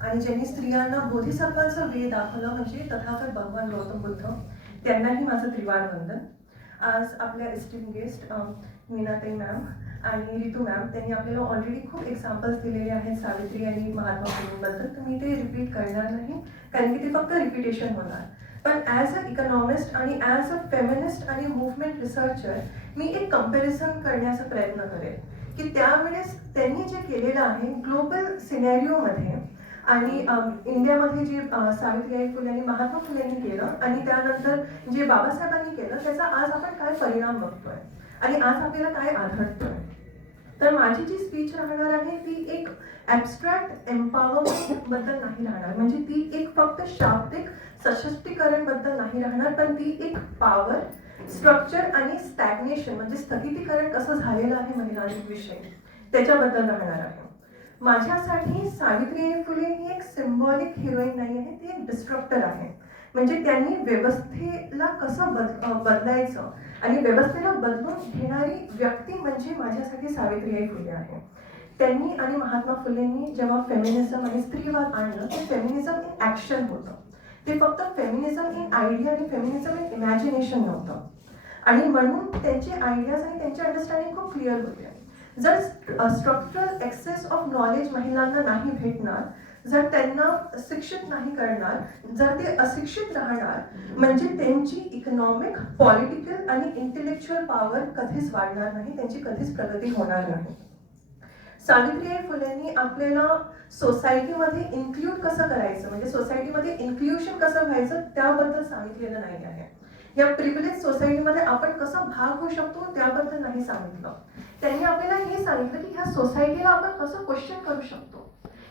आणि ज्यांनी स्त्रियांना बोधिसत्वाचं वे दाखवलं म्हणजे तथागत भगवान गौतम बुद्ध, त्यांनाही माझं त्रिवार वंदन. आज आपल्या एस्टीम गेस्ट मीनाताई मॅम आणि रितू मॅम त्यांनी आपल्याला ऑलरेडी खूप एक्झाम्पल्स दिलेले आहेत सावित्री आणि महात्मा फुलेंबद्दल, तर मी ते रिपीट करणार नाही कारण की ते फक्त रिपिटेशन होणार. पण ॲज अ इकॉनॉमिस्ट आणि ॲज अ फेमिनिस्ट आणि मूव्हमेंट रिसर्चर मी एक कंपॅरिझन करण्याचा प्रयत्न करेन की त्यावेळेस त्यांनी जे केलेलं आहे ग्लोबल सिनॅरिओमध्ये आणि इंडियामध्ये जे सावित्रीबाई फुले आणि महात्मा फुलेंनी केलं आणि त्यानंतर जे बाबासाहेबांनी केलं त्याचा आज आपण काय परिणाम बघतोय आणि आज आपल्याला काय आढळतोय. तर माझी जी स्पीच राहणार आहे ती एक ॲबस्ट्रॅक्ट एम्पॉवरमेंट बद्दल नाही राहणार, म्हणजे ती एक फक्त शाब्दिक सशक्तीकरण बद्दल नाही राहणार, पण ती एक पॉवर स्ट्रक्चर आणि स्टॅग्नेशन म्हणजे स्थगितीकरण कसं झालेलं आहे महिलांविषयी त्याच्याबद्दल राहणार आहे. माझ्यासाठी सावित्रीबाई फुले ही एक सिम्बॉलिक हिरोईन नाही आहे, ती एक डिस्ट्रक्टर आहे. म्हणजे त्यांनी व्यवस्थेला कसं बदलायचं आणि व्यवस्थेला बदलून घेणारी व्यक्ती म्हणजे माझ्यासाठी सावित्रीबाई फुले आहे. त्यांनी आणि महात्मा फुलेंनी जेव्हा फेमिनिझम आणि स्त्रीवाद आणलं ते फेमिनिझम इन ॲक्शन होतं. ते फक्त फेमिनिझम इन आयडिया आणि फेमिनिझम इन इमॅजिनेशन नव्हतं. आणि म्हणून त्यांचे आयडियाज आणि त्यांचे अंडरस्टँडिंग खूप क्लिअर होते. जर स्ट्रक्चरल ॲक्सेस ऑफ नॉलेज महिलांना नाही भेटणार, जर त्यांना शिक्षित नाही करणार, जर ते अशिक्षित राहणार, म्हणजे त्यांची इकॉनॉमिक, पॉलिटिकल आणि इंटेलेक्च्युअल पॉवर कधीच वाढणार नाही, त्यांची कधीच प्रगती होणार नाही. सावित्रीबाई फुलेंनी आपल्याला सोसायटीमध्ये इन्क्ल्यूड कसं करायचं म्हणजे सोसायटीमध्ये इन्क्ल्युशन कसं व्हायचं त्याबद्दल सांगितलेलं नाही आहे. या प्रिव्हिलेज सोसायटीमध्ये आपण कसा भाग होऊ शकतो त्याबद्दल नाही सांगितलं. त्यांनी आपल्याला हे सांगितलं की ह्या सोसायटीला आपण कसं क्वेश्चन करू शकतो,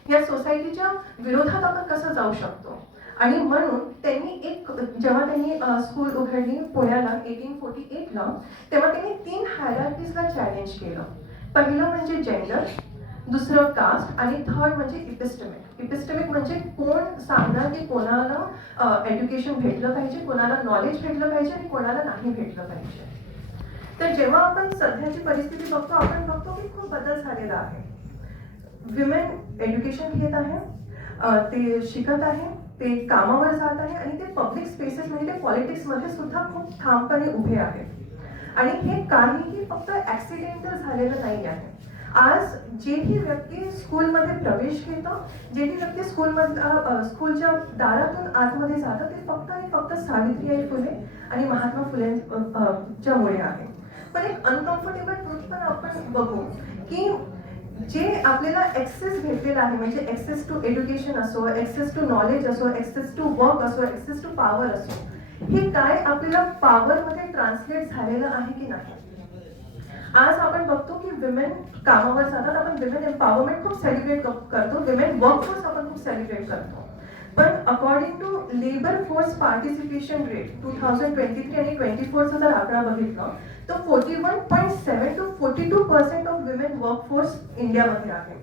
या सोसायटीच्या विरोधात आपण कसं जाऊ शकतो. आणि म्हणून त्यांनी एक जेव्हा त्यांनी स्कूल उघडली पुण्याला 1848ला, तेव्हा त्यांनी 3 हायरार्कीजला चॅलेंज केलं. पहिलं म्हणजे जेंडर, दुसरं कास्ट आणि थर्ड म्हणजे इपिस्टेमिक. इपिस्टेमिक म्हणजे कोण सांगणार की कोणाला एज्युकेशन भेटलं पाहिजे, कोणाला नॉलेज भेटलं पाहिजे आणि कोणाला नाही भेटलं पाहिजे. तर जेव्हा आपण सध्याची परिस्थिती बघतो आपण बघतो की खूप बदल झालेला आहे. विमेन एज्युकेशन घेत आहे, ते शिकत आहे, ते कामावर जात आहे आणि ते पब्लिक स्पेसेस म्हणजे ते पॉलिटिक्समध्ये सुद्धा खूप ठामपणे उभे आहेत. आणि हे काहीही फक्त ॲक्सिडेंटल झालेलं नाही आहे. आज जेही व्यक्ती स्कूलमध्ये प्रवेश घेतं, जेही व्यक्ती स्कूलच्या दारातून आतमध्ये जातं ते फक्त आणि फक्त सावित्रीबाई फुले आणि महात्मा फुलेंच्यामुळे आहे. पण एक अनकम्फर्टेबल ट्रूथ पण आपण बघू की जे आपल्याला ॲक्सेस भेटलेला आहे म्हणजे ॲक्सेस टू एज्युकेशन असो, ॲक्सेस टू नॉलेज असो, ॲक्सेस टू वर्क असो, ॲक्सेस टू पॉवर असो, हे काय आपल्याला पॉवरमध्ये ट्रान्सलेट झालेलं आहे की नाही. आज आपण बघतो की विमेन कामावर जातात, आपण विमेन एम्पॉवरमेंट खूप सेलिब्रेट करतो, विमेन वर्कफोर्स आपण खूप सेलिब्रेट करतो. पण according to labour force participation rate 2023 आणि 24चा जर आकडा बघितला तर 41.7 to 42% ऑफ विमेन वर्कफोर्स इंडियामध्ये आहे.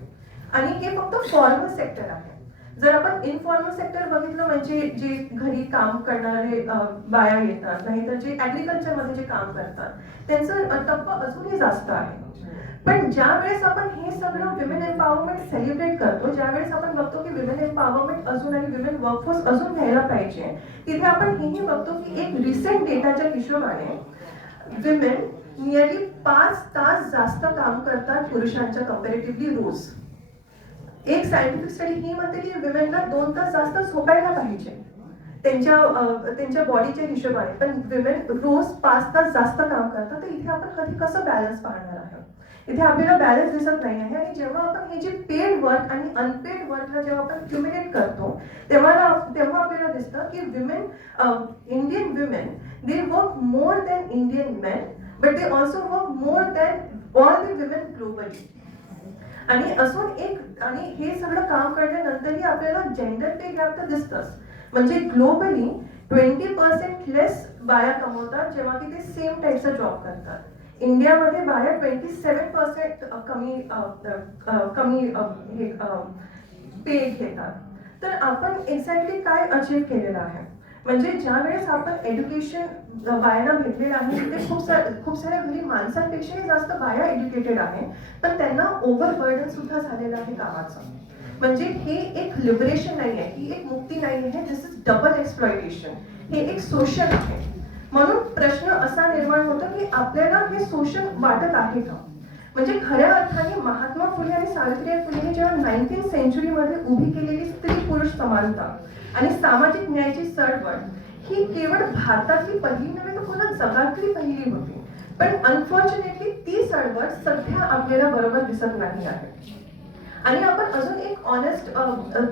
आणि हे फक्त फॉर्मल सेक्टर आहे. जर आपण इनफॉर्मल सेक्टर बघितलं म्हणजे जे घरी काम करणारे बाया येतात, नाहीतर जे ॲग्रिकल्चरमध्ये जे काम करतात त्यांचं टप्पा अजूनही जास्त आहे. पण ज्या वेळेस आपण हे सगळं विमेन एम्पॉवरमेंट सेलिब्रेट करतो, ज्या वेळेस आपण बघतो की विमेन एम्पॉवरमेंट अजून आणि विमेन वर्कफोर्स अजून घ्यायला पाहिजे, तिथे आपण हेही बघतो की एक रिसेंट डेटाच्या हिशोबाने विमेन नियरली 5 तास जास्त काम करतात पुरुषांच्या कंपॅरेटिव्हली रोज. एक सायंटिफिक स्टडी ही म्हणते की विमेनला 2 तास जास्त झोपायला पाहिजे त्यांच्या बॉडीच्या हिशोबाने, पण विमेन रोज 5 तास जास्त काम करतात. तर इथे आपण कधी कसं बॅलन्स पाहणार आहोत, इथे आपल्याला बॅलन्स दिसत नाही आहे. आणि जेव्हा आपण हे जे पेड वर्क आणि अनपेड वर्कला जेव्हा आपण क्युमुलेट करतो तेव्हा आपल्याला दिसतं की women, Indian women, they work more than Indian main, but they also work more than all the women globally. आणि हे सगळं काम करण्यानंतरही आपल्याला जेंडर पे गॅप तर दिसतंच. म्हणजे ग्लोबली 20% लेस बाया कमवतात जेव्हा की ते सेम टाईपचा जॉब करतात. इंडियामध्ये बाया 27% कमी पे घेतात. तर आपण एक्झॅक्टली काय अचीव केलेलं आहे म्हणजे ज्या वेळेस आपण एज्युकेशन बायांना भेटलेलं आहे तिथे खूप साऱ्या घरी माणसांपेक्षाही जास्त बाया एज्युकेटेड आहे, पण त्यांना ओव्हरबर्डन सुद्धा झालेलं आहे कामाचं. म्हणजे हे एक लिबरेशन नाही आहे, ही एक मुक्ती नाही आहे, दिस इज डबल एक्सप्लॉयटेशन, हे एक शोषण आहे. म्हणून प्रश्न असा निर्माण होतो की आपल्याला हे शोषण वाटत आहे का? म्हणजे खऱ्या अर्थाने महात्मा फुले आणि सावित्रीबाई फुलेंनी जेव्हा 19th सेंचुरीमध्ये उभी केलेली स्त्री पुरुष समानता आणि सामाजिक न्यायाची चळवळ ही केवळ भारतातली पहिली नव्हे तर पूर्ण जगातली पहिली होती. पण अनफॉर्च्युनेटली ती चळवळ सध्या आपल्याला बरोबर दिसत नाही आहे. आणि आपण अजून एक ऑनेस्ट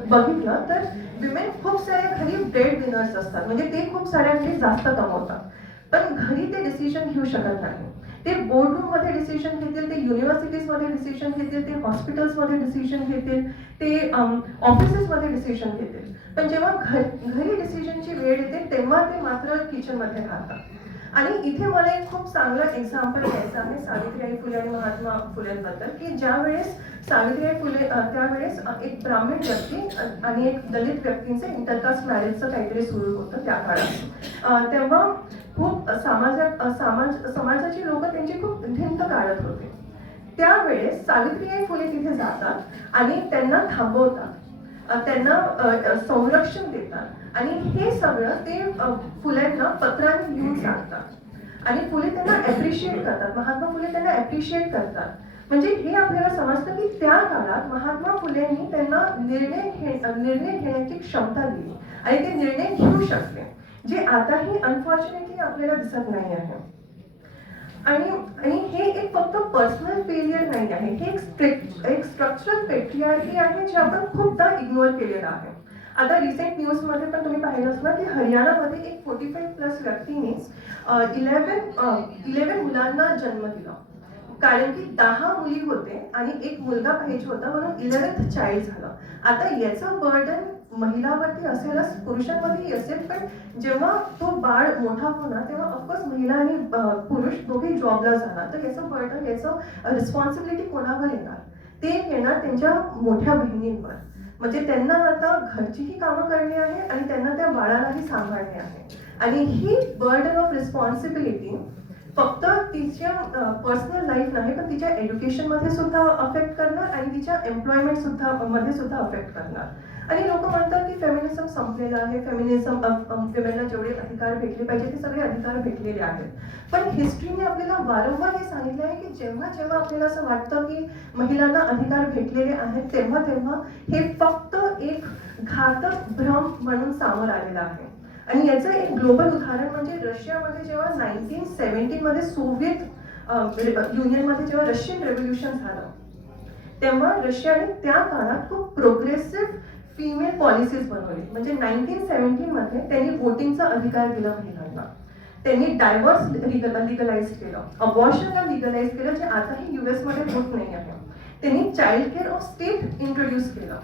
बघितलं तर विमेन खूप साऱ्या घरी ब्रेड विनर्स असतात, म्हणजे ते खूप साऱ्या घरी जास्त कमवतात, पण घरी ते डिसिजन घेऊ शकत नाही. ते बोर्डरूम मध्ये डिसिजन घेतील, ते युनिव्हर्सिटीज मध्ये डिसिजन घेतील, ते हॉस्पिटल्स मध्ये डिसिजन घेतील, ते ऑफिसेस मध्ये डिसिजन घेतील, पण जेव्हा घरी डिसिजनची वेळ येते तेव्हा ते मात्र किचन मध्ये राहतात. आणि इथे मला एक खूप चांगला एक्झाम्पल द्यायचं आहे सावित्रीबाई फुले आणि महात्मा फुलेंबद्दल, की ज्या वेळेस सावित्रीबाई फुले त्यावेळेस एक ब्राह्मण व्यक्ती आणि एक दलित व्यक्तींचे इंटरकास्ट मॅरेजचं काहीतरी सुरू होतं त्या काळात. तेव्हा खूप समाजाची लोक त्यांची खूप भिंत काढत होते. त्यावेळेस सावित्रीबाई फुले तिथे जातात आणि त्यांना थांबवतात, त्यांना संरक्षण देतात आणि हे सगळं ते फुलेंना पत्रांनी लिहून सांगतात आणि फुले त्यांना ॲप्रिशिएट करतात, महात्मा फुले त्यांना ॲप्रिशिएट करतात. म्हणजे हे आपल्याला समजतं की त्या काळात महात्मा फुलेंनी त्यांना निर्णय घेण्याची क्षमता दिली आणि ते निर्णय घेऊ शकले, जे आताही अनफॉर्च्युनेटली आपल्याला दिसत नाही आहे. आणि हे एक फक्त पर्सनल फेलियर नाही आहे, हे एक स्ट्रक्चरल पेट्रियार्की आहे जे आपण खूपदा इग्नोर केलेलं आहे. आता रिसेंट न्यूज मध्ये पण तुम्ही पाहिलंच ना की हरियाणामध्ये एक 45+ व्यक्तीने 11 मुलांना जन्म दिला, कारण की 10 मुली होते आणि एक मुलगा पाहिजे होता, म्हणून 11th चाइल्ड झालं. आता याचं बर्डन महिलावरती असेलच, पुरुषांवरती असेल, पण जेव्हा तो बाळ मोठा होणार तेव्हा ऑफकोर्स महिला आणि पुरुष दोघे जॉबला जाणार, तर याचं बर्डन, याचं रिस्पॉन्सिबिलिटी कोणावर येणार? ते येणार त्यांच्या मोठ्या बहिणींवर. म्हणजे त्यांना आता घरचीही कामं करणे आहे आणि त्यांना त्या बाळालाही सांभाळणे आहे. आणि ही बर्डन ऑफ रिस्पॉन्सिबिलिटी फक्त तिच्या पर्सनल लाईफ नाही, पण तिच्या एज्युकेशन मध्ये सुद्धा अफेक्ट करणार आणि तिच्या एम्प्लॉयमेंट सुद्धा मध्ये सुद्धा अफेक्ट करणार. आणि लोक म्हणतात की फेमिनिझम संपलेलं आहे, फेमिनिझम विमेनला जेवढे अधिकार भेटले पाहिजे ते सगळे अधिकार भेटलेले आहेत. पण हिस्ट्रीने आपल्याला वारंवार हे सांगितलं आहे की जेव्हा जेव्हा आपल्याला असं वाटतं की महिलांना अधिकार भेटलेले आहेत तेव्हा तेव्हा हे फक्त एक घातक भ्रम म्हणून समोर आलेलं आहे. आणि याचं एक ग्लोबल उदाहरण म्हणजे रशियामध्ये जेव्हा 1917 मध्ये सोव्हिएत युनियनमध्ये जेव्हा रशियन रेव्होल्युशन झालं तेव्हा रशियाने त्या काळात खूप प्रोग्रेसिव्ह फिमेल पॉलिसीज बनवली. म्हणजे 1917 मध्ये त्यांनी वोटिंगचा अधिकार दिला महिलांना, त्यांनी डायव्हर्स लिगलाइज केलं, अबॉर्शनला लिगलाइज केलं, जे आताही US मध्ये होत नाही आहे. त्यांनी child care of state introduce केलं.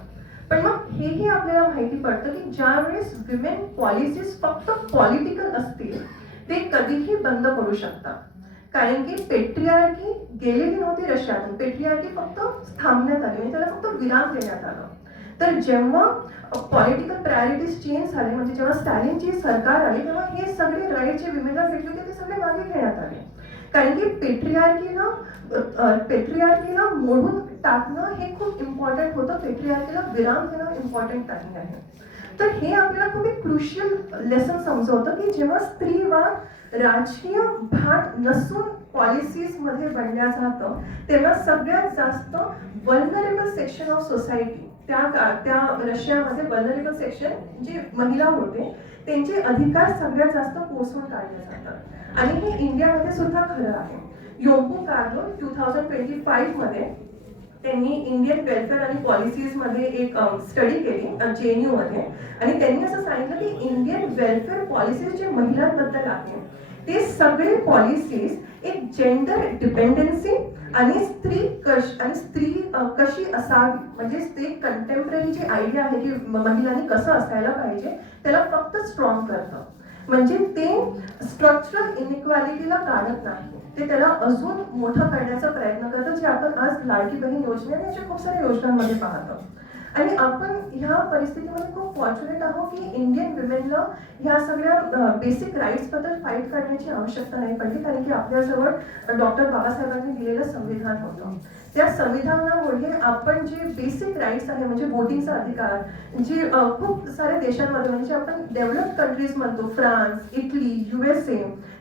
पण मग हेही आपल्याला माहिती पडतं की ज्या वेळेस विमेन पॉलिसीज फक्त पॉलिटिकल असतील ते कधीही बंद पडू शकतात, कारण की पेट्रियार्की गेलेली नव्हती रशियातून, पेट्रियार्की फक्त थांबण्यात आली आणि त्याला फक्त विराम देण्यात आला. तर जेव्हा पॉलिटिकल प्रायोरिटीज चेंज झाले, म्हणजे जेव्हा स्टॅलिनची सरकार आली तेव्हा हे सगळे राईट जे विमेनला भेटले होते ते सगळे मागे घेण्यात आले, कारण की पेट्रियार्कीला मोडून टाकणं हे खूप इम्पॉर्टंट होतं, पेट्रियार्कीला विराम देणं इम्पॉर्टंट नाही आहे. तर हे आपल्याला खूप एक क्रुशियल लेसन समजवतं की जेव्हा स्त्रीवाद राजकीय भान नसून पॉलिसीज मध्ये बनल्या जातं तेव्हा सगळ्यात जास्त वल्नरेबल सेक्शन ऑफ सोसायटी, त्या रशियामध्ये वल्नरेबल सेक्शन जे महिला होते त्यांचे अधिकार सगळ्यात जास्त पोसून काढले जातात. आणि हे इंडियामध्ये सुद्धा खरं आहे. योंपू कार्लो 2025 मध्ये त्यांनी इंडियन वेलफेअर आणि पॉलिसीज मध्ये एक स्टडी केली JNU मध्ये, आणि त्यांनी असं सांगितलं की इंडियन वेलफेअर पॉलिसीज जे महिलांबद्दल आहे ते सगळे पॉलिसीज एक जेंडर डिपेंडन्सी आणि स्त्री कशी असावी, म्हणजे ते कंटेम्पररी जी आयडिया आहे की महिलांनी कसं असायला पाहिजे त्याला फक्त स्ट्रॉंग करतं. म्हणजे ते स्ट्रक्चरल इनइक्वॅलिटीला काढत नाही, ते त्याला अजून मोठं करण्याचा प्रयत्न करतं, जे आपण आज लाडकी बहीण योजना आणि अशा खूप साऱ्या योजनांमध्ये पाहतो. आणि आपण ह्या परिस्थितीमध्ये खूप फॉर्च्युनेट आहोत की इंडियन विमेनला ह्या सगळ्या बेसिक राईट्सबद्दल फाईट करण्याची आवश्यकता नाही पडली, कारण की आपल्याजवळ डॉक्टर बाबासाहेबांनी दिलेलं संविधान होतं. त्या संविधानामुळे आपण जे बेसिक राईट्स आहे म्हणजे वोटिंगचा अधिकार, जे खूप साऱ्या देशांमध्ये म्हणजे आपण डेव्हलप कंट्रीज म्हणतो, फ्रान्स, इटली, USA,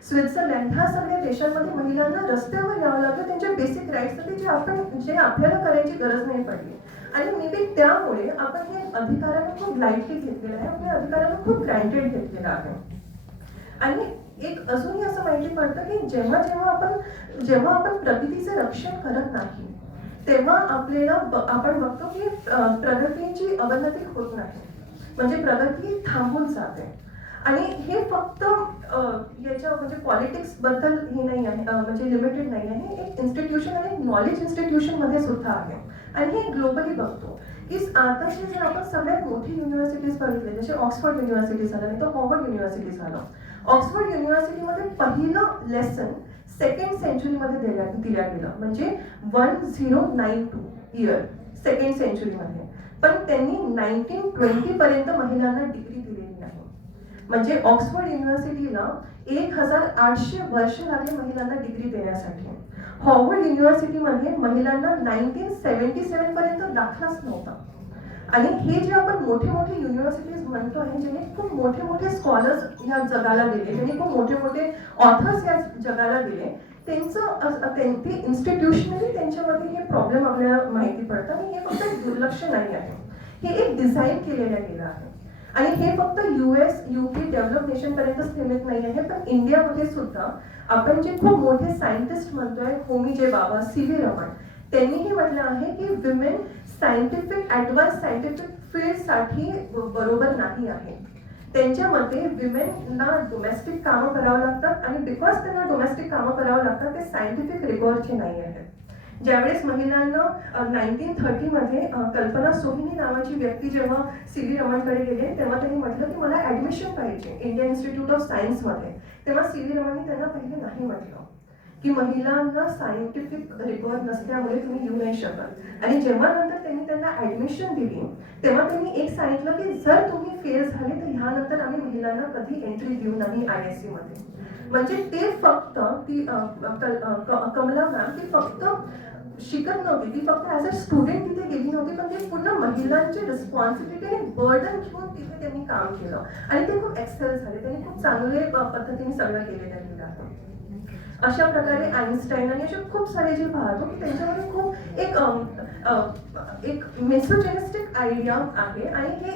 स्वित्झर्लंड, ह्या सगळ्या देशांमध्ये महिलांना रस्त्यावर यावं लागलं त्यांच्या बेसिक राईट्ससाठी, जे आपल्याला करायची गरज नाही पडली. आणि मे बी त्यामुळे आपण हे अधिकारांना खूप लाईटली घेतलेलं आहे, आपल्या अधिकारांना खूप ग्रँटेड घेतलेलं आहे. आणि एक अजूनही असं माहिती पडतं की जेव्हा आपण प्रगतीचे रक्षण करत नाही तेव्हा आपण बघतो की प्रगतीची अवनती होत नाही, म्हणजे प्रगती थांबून जाते. आणि हे फक्त याच्या म्हणजे पॉलिटिक्स बद्दल हे नाही आहे, म्हणजे लिमिटेड नाही आहे, एक इन्स्टिट्यूशन आणि नॉलेज इन्स्टिट्यूशन मध्ये सुद्धा आहे. आणि हे ग्लोबली बघतो की आताची जर आपण सगळ्यात मोठी युनिव्हर्सिटीज बघितले, जसे ऑक्सफर्ड युनिव्हर्सिटी झालं, नाही तर हॉवर्ड युनिव्हर्सिटी झालं. ऑक्सफर्ड युनिव्हर्सिटीमध्ये पहिलं लेसन 2nd सेंचुरीमध्ये दिल्या गेलं, म्हणजे 1092 इयर 2nd सेंचुरीमध्ये. पण त्यांनी 1920 पर्यंत महिलांना डिग्री दिलेली नाही. म्हणजे ऑक्सफर्ड युनिव्हर्सिटीला 1800 वर्ष लागले महिलांना डिग्री देण्यासाठी. हॉवर्ड युनिव्हर्सिटीमध्ये महिलांना 1977 पर्यंत दाखलाच नव्हता. आणि हे जे आपण मोठे मोठे युनिव्हर्सिटीज म्हणतो आहे, ज्यांनी खूप मोठे मोठे स्कॉलर्स या जगाला दिले, ज्यांनी खूप मोठे मोठे ऑथर्स या जगाला दिले, ते इन्स्टिट्यूशनली त्यांच्यामध्ये हे प्रॉब्लेम आपल्याला माहिती पडतं. आणि हे फक्त दुर्लक्ष नाही आहे, हे एक डिझाईन केलेलं गेलं आहे. आणि हे फक्त US, UK डेव्हलप नेशन पर्यंत सीमित नाही आहे, पण इंडियामध्ये सुद्धा आपण जे खूप मोठे सायंटिस्ट म्हणतोय, होमी जे बाबा, CV रमण, त्यांनीही म्हटलं आहे की विमेन ऍडव्हान्स सायंटिफिक फील्डसाठी बरोबर नाही आहे. त्यांच्या मते विमेनला डोमेस्टिक कामं करावं लागतात, आणि बिकॉज त्यांना डोमेस्टिक कामं करावं लागतात ते सायंटिफिक रिगॉर्डचे नाही आहेत. ज्यावेळेस महिलांना 1930 मध्ये कल्पना सोहिनी नावाची व्यक्ती जेव्हा CV रमणकडे गेले, तेव्हा त्यांनी म्हटलं की मला ऍडमिशन पाहिजे इंडियन इन्स्टिट्यूट ऑफ सायन्स मध्ये. तेव्हा CV रमणनी त्यांना पहिले नाही म्हटलं की महिलांना सायंटिफिक रिकॉर्ड नसल्यामुळे तुम्ही येऊ नाही शकत. आणि जेव्हा नंतर त्यांनी त्यांना ऍडमिशन दिली, तेव्हा त्यांनी एक सांगितलं की जर तुम्ही फेल झाले तर ह्यानंतर आम्ही महिलांना कधी एंट्री देऊ नाही ISC मध्ये. म्हणजे ते फक्त ती कमला मॅम ती फक्त शिकत नव्हती, ती फक्त ऍज अ स्टुडंट तिथे गेली नव्हती, पण ते पूर्ण महिलांची रिस्पॉन्सिबिलिटी आणि बर्डन घेऊन तिथे त्यांनी काम केलं. आणि ते खूप एक्सेल झाले, त्यांनी खूप चांगले पद्धतीने सगळं केलेलं आहे. अशा प्रकारे आइन्स्टाईन आणि असे खूप सारे जे पाहतो की त्यांच्यामध्ये खूप एक मेसोजेनिस्टिक आयडिया आहे. आणि हे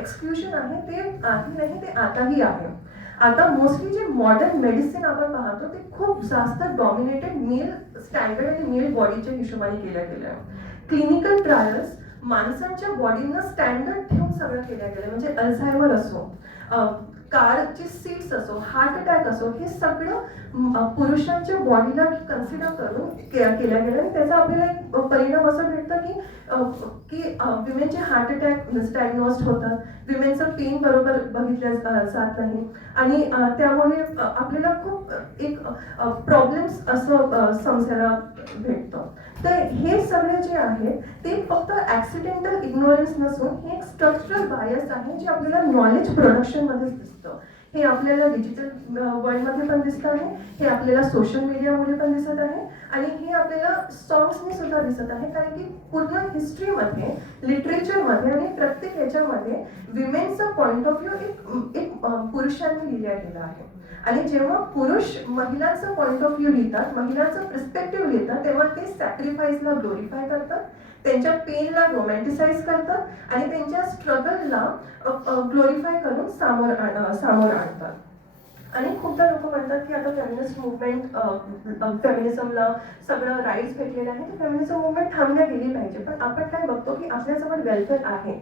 एक्सक्ल्युजन आहे, ते आधी नाही, ते आताही आहे. आता मोस्टली जे मॉडर्न मेडिसिन आपण पाहतो ते खूप जास्त डॉमिनेटेड मेल स्टँडर्ड आणि मेल बॉडीच्या हिशोबाने केल्या गेल्या. क्लिनिकल ट्रायल्स माणसांच्या बॉडीनं स्टँडर्ड ठेवून सगळं केल्या गेलं, म्हणजे अल्झायमर असो, कारचे सीट्स असो, हार्ट अटॅक असो, हे सगळं पुरुषांच्या बॉडीला कन्सिडर करून केल्या गेलं. आणि त्याचा आपल्याला एक परिणाम असा भेटतं की विमेनचे हार्ट अटॅक मिसडायग्नोस्ड होतात, विमेनचं पेन बरोबर बघितल्या जात नाही, आणि त्यामुळे आपल्याला खूप एक प्रॉब्लेम्स असं समजायला भेटतं. तर हे सगळे जे आहे ते फक्त ऍक्सिडेंटल इग्नोरन्स नसून हे एक स्ट्रक्चरल बायस आहे, जे आपल्याला नॉलेज प्रोडक्शन मध्ये दिसतं. हे आपल्याला डिजिटल वर्ल्डमध्ये पण दिसत आहे, हे आपल्याला सोशल मीडियामुळे पण दिसत आहे, आणि हे आपल्याला सॉंग्सने सुद्धा दिसत आहे. कारण की पूर्ण हिस्ट्रीमध्ये, लिटरेचरमध्ये आणि प्रत्येक ह्याच्यामध्ये विमेनचा पॉइंट ऑफ व्ह्यू एक पुरुषांनी लिहिला गेला आहे. आणि जेव्हा पुरुष महिलांचा पॉइंट ऑफ व्ह्यू लिहितात, महिलांचा पर्स्पेक्टिव्ह लिहितात, तेव्हा ते सॅक्रिफाईसला ग्लोरिफाय करतात, त्यांच्या पेनला रोमॅन्टिसाइज करतात, आणि त्यांच्या स्ट्रगलला ग्लोरिफाय करून समोर आणतात. आणि खूपदा लोक म्हणतात की आता फेमिनिस्ट मुवमेंट, फेमिनिझमला सगळं राईट्स भेटलेलं आहे, तर फेमिनिझम मुवमेंट थांबल्या गेली पाहिजे. पण आपण काय बघतो की आपल्याजवळ वेलफेअर आहे,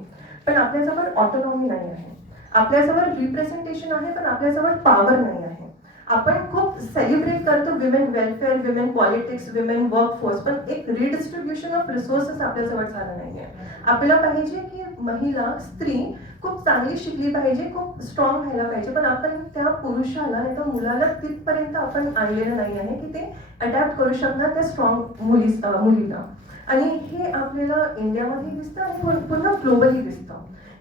पण आपल्याजवळ ऑटोनॉमी नाही आहे. आपल्याजवळ रिप्रेझेंटेशन आहे, पण आपल्याजवळ पॉवर नाही आहे. आपण खूप सेलिब्रेट करतो women welfare, women politics, women workforce, पण एक रिडिस्ट्रीब्युशन ऑफ रिसोर्सेस आपल्याजवळ झालं नाहीये. आपल्याला पाहिजे की महिला, स्त्री खूप चांगली शिकली पाहिजे, खूप स्ट्रॉंग व्हायला पाहिजे, पण आपण त्या पुरुषाला नाही तर मुलाला तिथपर्यंत आपण आणलेलं नाही आहे की ते अडॅप्ट करू शकणार त्या स्ट्रॉंग मुलीला. आणि हे आपल्याला इंडियामध्ये दिसतं आणि पुन्हा ग्लोबली दिसतं.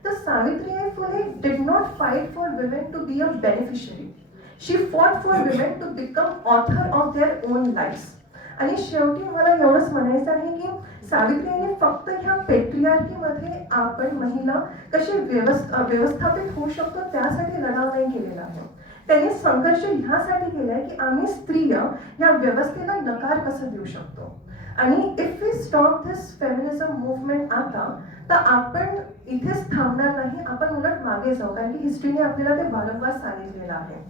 तर Savitribai Phule did not fight for women to be a beneficiary. She fought for women to become author of their own lives. आणि शेवटी मला एवढंच म्हणायचं आहे की सावित्रीने फक्त ह्या पेट्रियार्कीमध्ये आपण महिला कशी व्यवस्थापित होऊ शकतो त्यासाठी लढाव नाही केलेला आहे. त्यांनी संघर्ष ह्यासाठी केलाय की आम्ही स्त्रिया या व्यवस्थेला नकार कसं देऊ शकतो. आणि if we stop this feminism movement आता, तर आपण इथेच थांबणार नाही, आपण उलट मागे जाऊ, कारण की हिस्ट्रीने आपल्याला ते वारंवार सांगितलेलं आहे.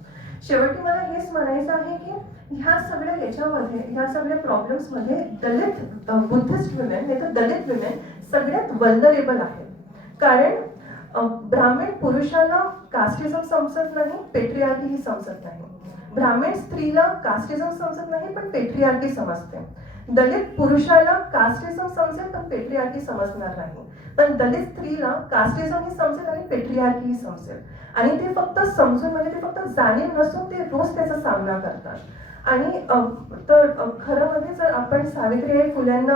शेवटी मला हेच म्हणायचं आहे की ह्या सगळ्या याच्यामध्ये, ह्या सगळ्या प्रॉब्लेम्समध्ये दलित बुद्धिस्ट विमेन नाही तर दलित विमेन सगळ्यात वल्नरेबल आहेत. कारण ब्राह्मण पुरुषाला कास्टिझम समजत नाही, पेट्रियार्की समजत नाही. ब्राह्मण स्त्रीला कास्टिझम समजत नाही पण पेट्रियार्की समजते. दलित पुरुषाला कास्टिझम समजेल पण पेट्रियार्की समजणार नाही. पण दलित स्त्रीला कास्टिझम ही समजेल आणि पेट्रियार्की ही समजेल. आणि ते फक्त समजून म्हणजे ते फक्त जाणीव नसून ते रोज त्याचा सामना करतात. आणि तर खरं म्हणजे जर आपण सावित्रीबाई फुल्यांना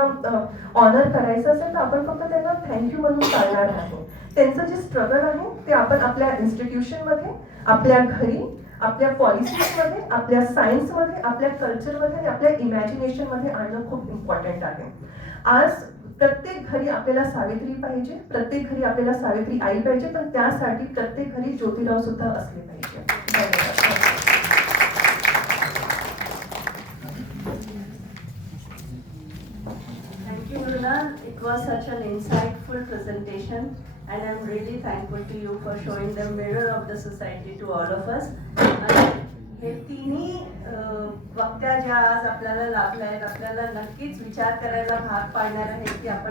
ऑनर करायचं असेल तर आपण फक्त त्यांना थँक्यू म्हणून चालणार नाही. त्यांचं जे स्ट्रगल आहे ते आपण आपल्या इन्स्टिट्यूशनमध्ये, आपल्या घरी, आपल्या पॉलिसीजमध्ये, आपल्या सायन्समध्ये, आपल्या कल्चरमध्ये आणि आपल्या इमॅजिनेशनमध्ये आणणं खूप इम्पॉर्टंट आहे. आज प्रत्येक घरी आपल्याला सावित्री पाहिजे, प्रत्येक घरी आपल्याला सावित्री आई पाहिजे, पण त्यासाठी प्रत्येक घरी ज्योतिराव सुद्धा असले पाहिजे. धन्यवाद. Thank you, Mruna. It was such an insightful presentation, and I'm really thankful to you for showing the mirror of the society to all of us. हे तिन्ही वक्त्या ज्या आज आपल्याला लाभल्या आहेत, आपल्याला नक्कीच विचार करायला भाग पाडणार आहेत की आपण